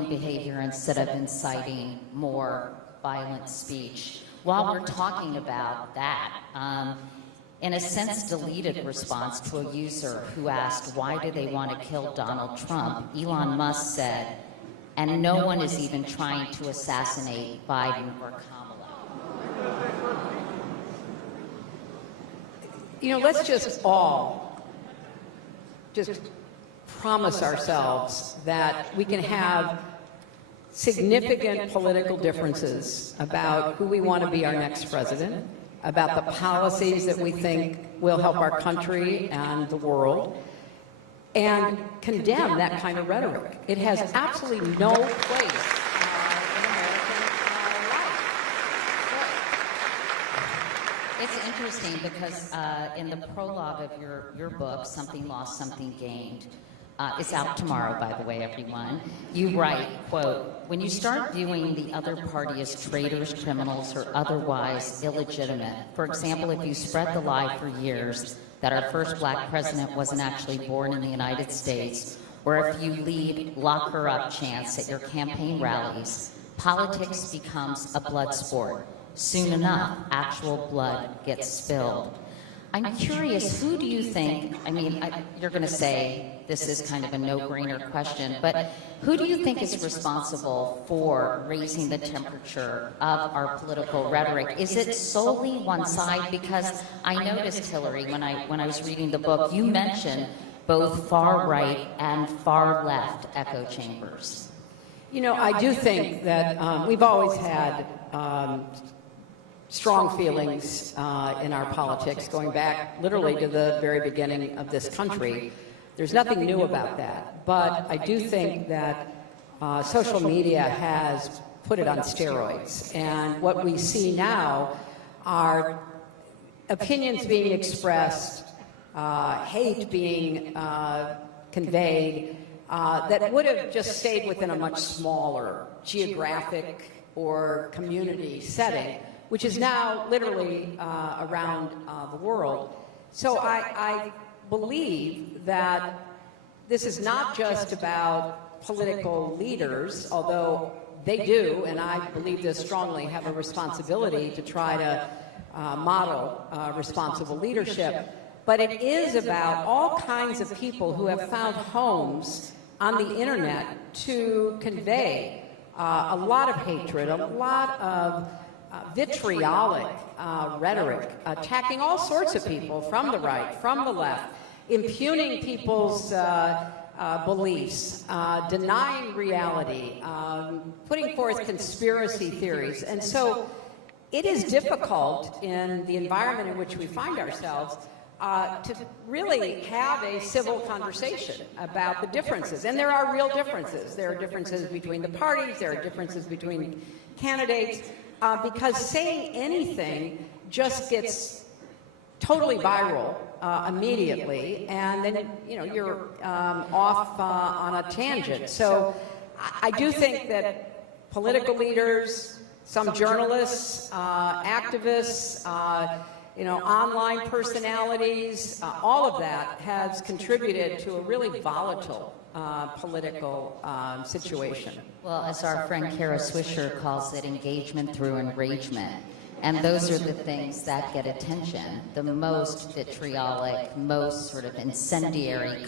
behavior instead of inciting more violent speech. While we're talking about that, in a sense deleted response to a user who asked, why do they want to kill Donald Trump? Elon Musk said, and no one is even trying to assassinate Biden or Kamala. You know, let's just all just promise ourselves that we can have significant political differences about who we want to be our next president, about the policies that we think will help our country and the world, and condemn that kind of rhetoric. It has absolutely no place in American life. It's interesting because in the prologue of your book, Something Lost, Something Gained, it's out tomorrow, by the way, everyone. You write, quote, when you start viewing the other party as traitors, criminals, or otherwise illegitimate, for example, if you spread the lie for years that our first black president wasn't actually born in the United States, or if you lead lock her up chants at your campaign rallies, politics becomes a blood sport. Soon enough, actual blood gets spilled. I'm curious, who do you think, I mean, you're going to say this is kind of a no-brainer question, but who do you think is responsible for raising the temperature of our political rhetoric? Is it solely one side? Because I noticed, Hillary, when I was reading the book, you mentioned both far right and far left echo chambers. You know, I do think that we've always had strong feelings in our politics, going back literally to the very beginning of this country. There's nothing new about that, but I do think that social media has put it on steroids, and what we see now are opinions being expressed, hate being conveyed, that would have just stayed within a much smaller geographic or community setting, which is now literally around the world. So I believe that this is not just about political leaders, although they do, and I believe this strongly, have a responsibility to try to model responsible leadership, but it is about all kinds of people who have found homes on the internet to convey a lot of hatred, a lot of vitriolic rhetoric, attacking all sorts of people from the right, from the left, impugning people's beliefs, denying reality, putting forth conspiracy theories. And so it is difficult in the environment in which we find ourselves to really have a civil conversation about the differences. And there are real differences. There are differences between the parties. There are differences between candidates. Because saying anything just gets totally viral immediately, and then you're off on a tangent. So I do think that political leaders, some journalists, activists, online personalities, all of that has contributed to a really volatile political situation. Well, as our friend Kara Swisher calls it, engagement through enragement. And those are the things that get attention, the most vitriolic, most sort of incendiary